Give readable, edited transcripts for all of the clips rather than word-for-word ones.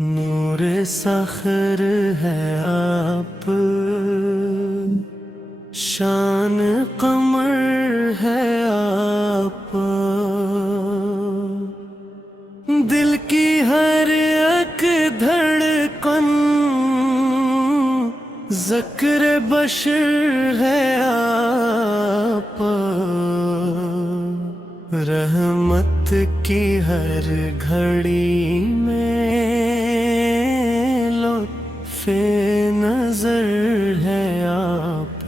नूर सखर है आप, शान कमर है आप, दिल की हर एक धड़कन ज़िक्र बशर है आप, रहमत की हर घड़ी में लुत्फ़े नजर है आप,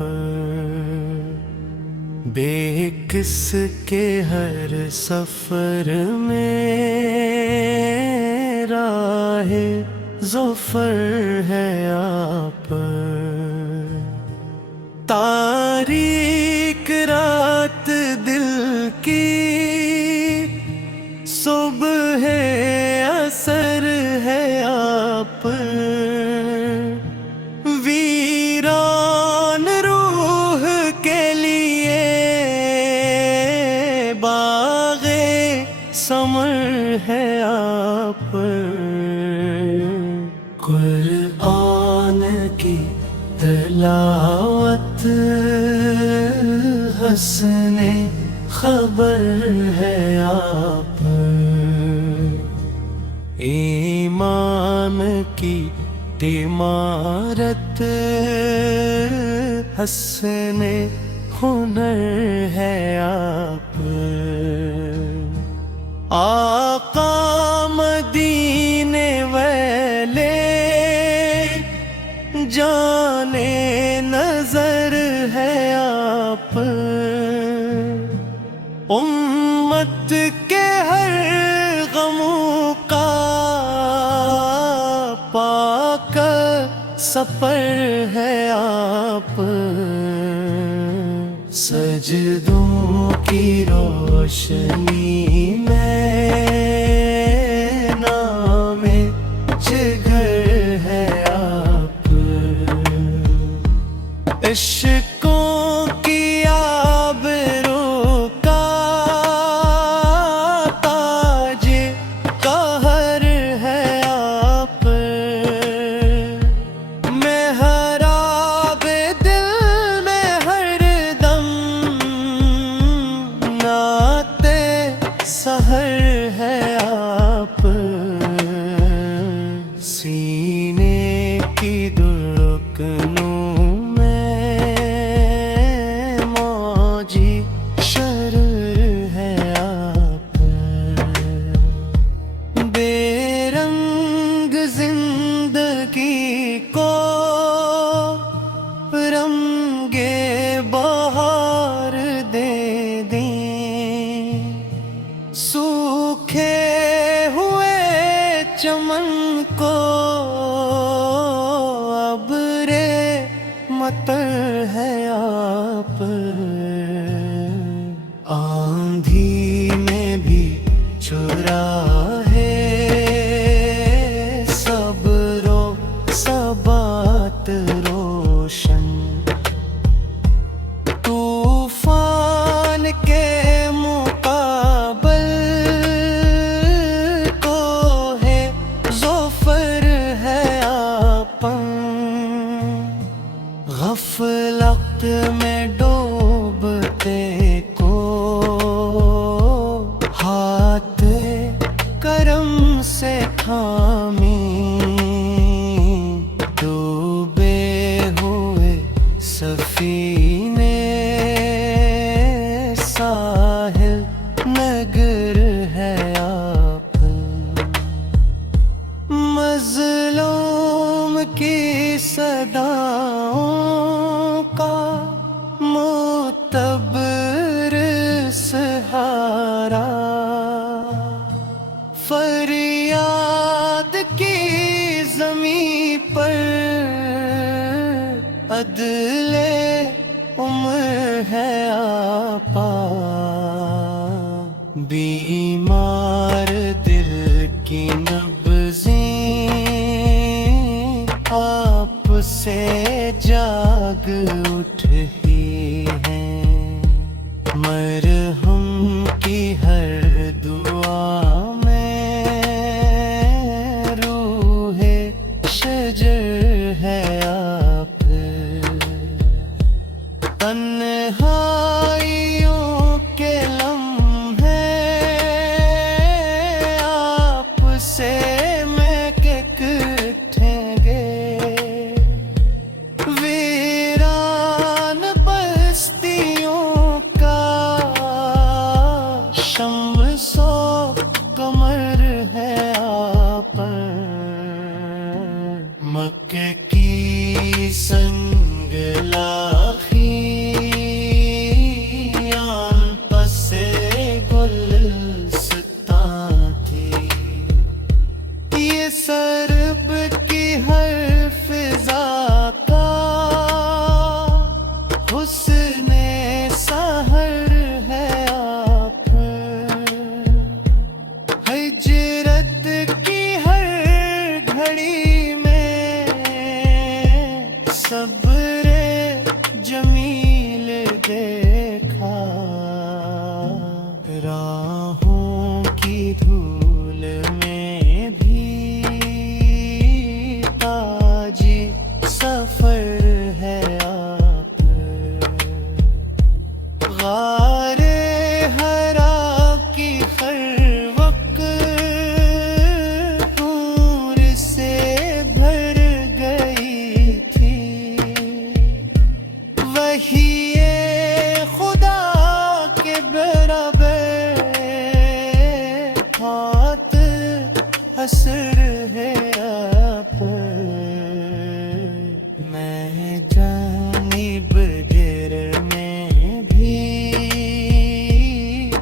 बेकिस के हर सफर में राहे ज़फ़र है आप, तारीक रात दिल की सुबह असर है आप, वीरान रूह के लिए बाग़े समर है आप, कुरान की तिलावत हसने खबर है आप, ईमान की इमारत हसने हुनर है आप, आका मदीने वाले जाने नजर है आप, उम्मत के हर गमों का पाक सफर है आप, सजदों की रोशनी में नामे जिगर है आप, इश्कों की आबरू का ताज कहर है आप, मेहराब दिल में हरदम नाते सहर है आप, सीने की धड़कनों को रंगे बहार दे दें, सूखे हुए चमन को अब्रे मतर है आप, आंधी में भी चुरा है बात रोशन, तूफान के मुकाबल को है ज़फ़र है आप, गफलत में डूबते को हाथ करम से थामे, डूबे हुए सफीने साहिल नगर है आप, मज़लूम की सदाओं का मुतबर सहारा, फरियाद की ज़मीं पर अदले उम्र है आपा, बीमार दिल की नब्ज़ें आपसे जाग उठी हैं, मरहम की हर दुआ में रूह मक्के की संग लाखी पसे गुलस्तां थी। ये सरब की हर फिजा का हुस्ने सहर है आप। हिजरत की हर घड़ी में सब्रे जमील देखा। राहों की धूल में भी ताजी सफर है आप। गारे हरा की हर वक्त नूर से भर गई थी। वही ये खुदा के बराबर हाथ हसर है आप। मैं जानिब गिर में भी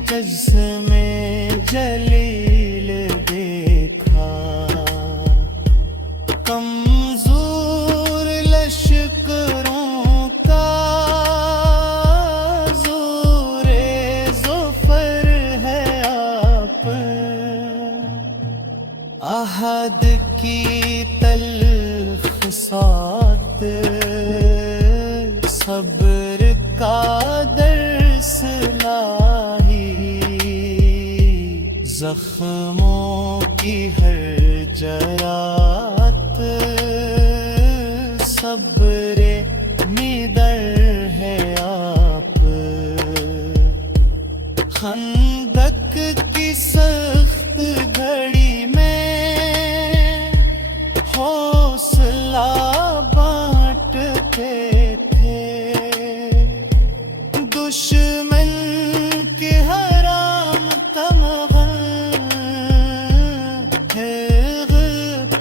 जज्मे जलील देखा। कमजोर लश्करों का जोरे ज़फ़र है आप। अहद की तल्ख सात सब्र का दर्स लाई। जख्मों की हर जरात सब्रे निदर है आप। खंदक की सख्त घड़ी में हौसला बांटते थे। दुश्मन के हराम तमगन है ग़िब।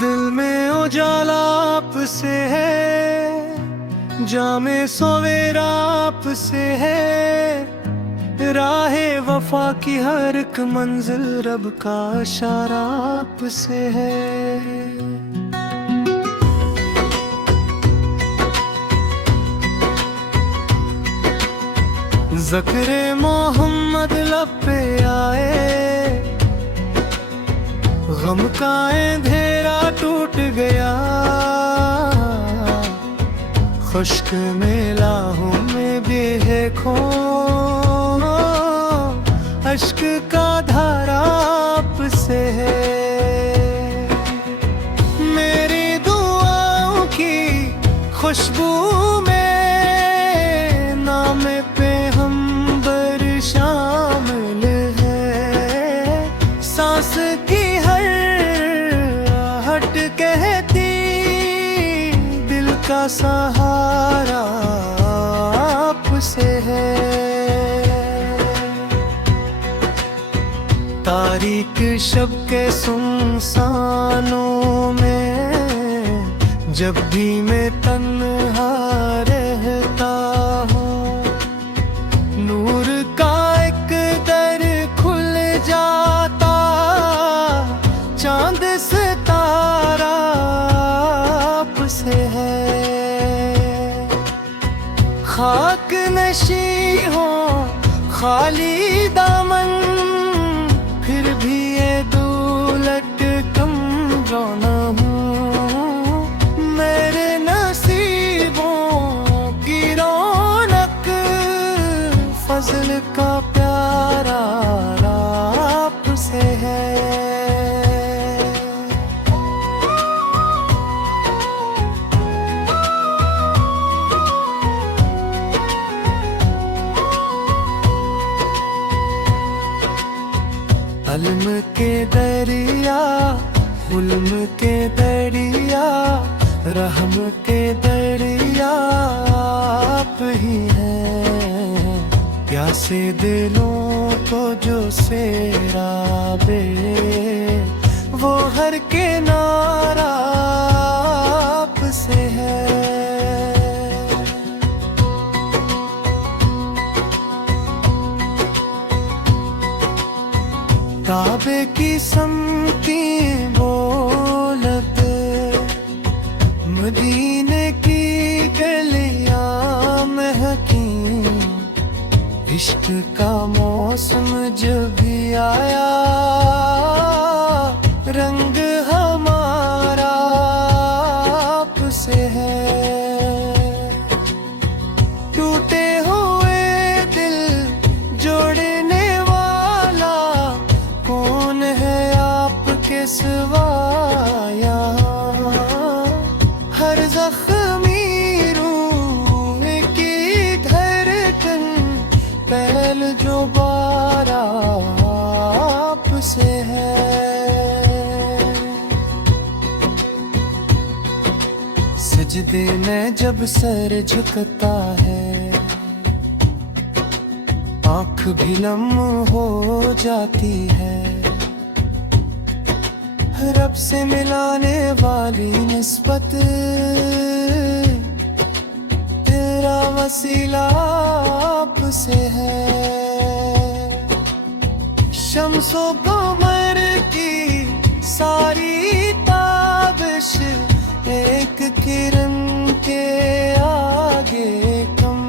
दिल में उजाला आप से है, जामे सवेरा आप से है। राहे वफा की हर एक मंजिल रब का इशारा आप से है। ज़िक्र मोहम्मद लब पे आए, गम का अंधेरा टूट गया। खुश्क मेलाहों में भी है खो, अश्क का धारा आप से है। मेरी दुआओं की खुशबू में नाम पे हम बर शामिल है। सांस की हर आहट कहती दिल का सहारा आप से है। तारीक शब के सुनसानों में जब भी मैं तन्हा रहता हूँ, नूर का एक दर खुल जाता। चांद सितारा आप से है। खाक नशी हो खाली दामन, फिर भी ये दौलत कम जाना हूँ। मेरे नसीबों की रौनक फजल का प्यारा आप से है। अलम के दरिया, उल्म के दरिया, रहम के दरिया आप ही से दिलों को जो सेराबे, वो हर के नारा आपसे है। काबे की समती बोलब, मदीने की गलियां महकी, इश्क का मौसम जब भी आया, रंग हमारा आपसे है। टूटे हुए दिल जोड़ने वाला कौन है आपके सिवा यहाँ। हर जख्मी रूह की धड़कन पहल जो बारा आपसे है। सजदे में जब सर झुकता है, आँख भी नम हो जाती है। रब से मिलाने वाली निस्बत तेरा वसीला आपसे है। शम्सो कमर की सारी ताबिश एक किरण के आगे कम,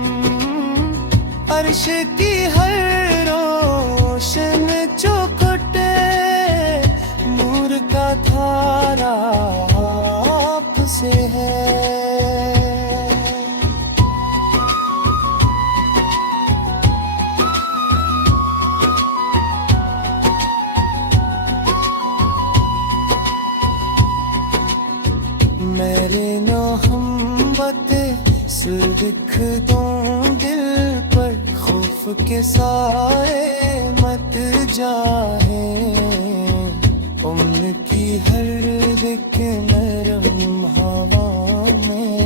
अर्श की हर रोशन चौखटे नूर का धारा आपसे है। मेरे ना हम बते दिख दूं दिल पर, खौफ के साए मत जाए। उनकी हर दिक नरम हवा में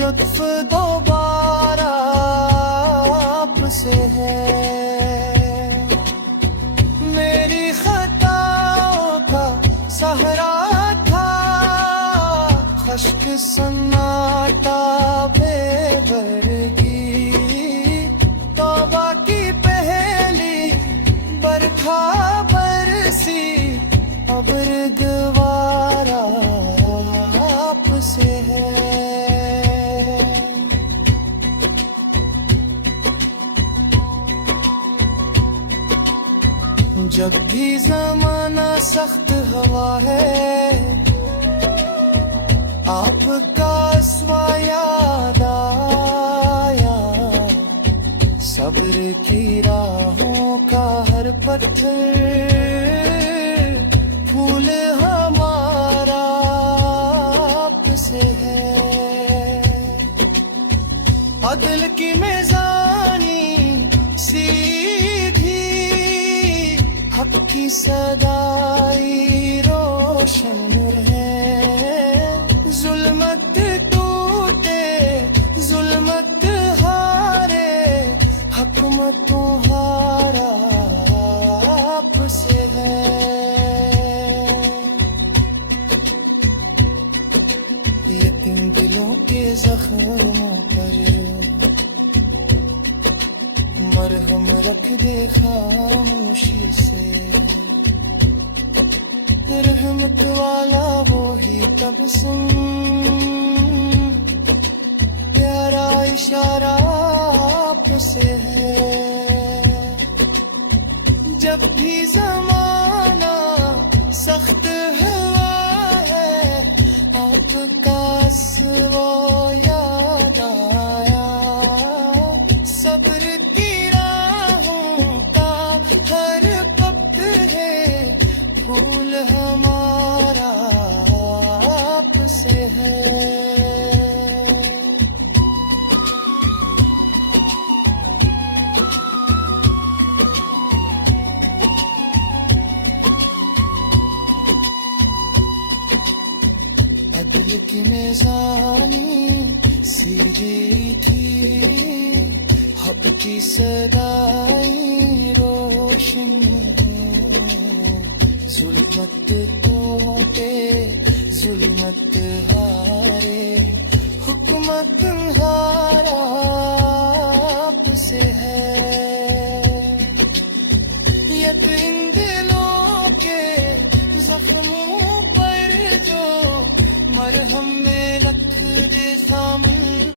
लुत्फ दोबारा आपसे है। मेरी खताओं का सहरा था अश्क सन्नाटा बेबरगी, तौबा की पहली बरखा बरसी, अब्र गवारा आपसे है। जब भी ज़माना सख्त हवा है, आपका अस्वा याद आया। सब्र की राहों का हर पत्थर फूल हमारा आपसे है। अदल की मेज़ानी सीधी, हक की सदाई रोशन है। जुल्मत टूटे जुल्मत हारे, हक में तुम्हारा आपसे है। यतीम दिलों के जख्मों पर मरहम रख दे खामोशी से। रहमत वाला वो ही तबस्सुम, प्यारा इशारा आपसे है। जब भी ज़माना सख्त हुआ है, आपका वो याद आया। सब्र की राहों का हर वक्त है, फूल हमारा आपसे है। अदल की मेज़ानी सीधी थी, हक की सदाई रोशन है, जुल्मत टूटे जुल्मत हारे, हुकूमत हारा आपसे है। ये तो इन दिलों के जख्मों पर जो मरहम में रख दे सामने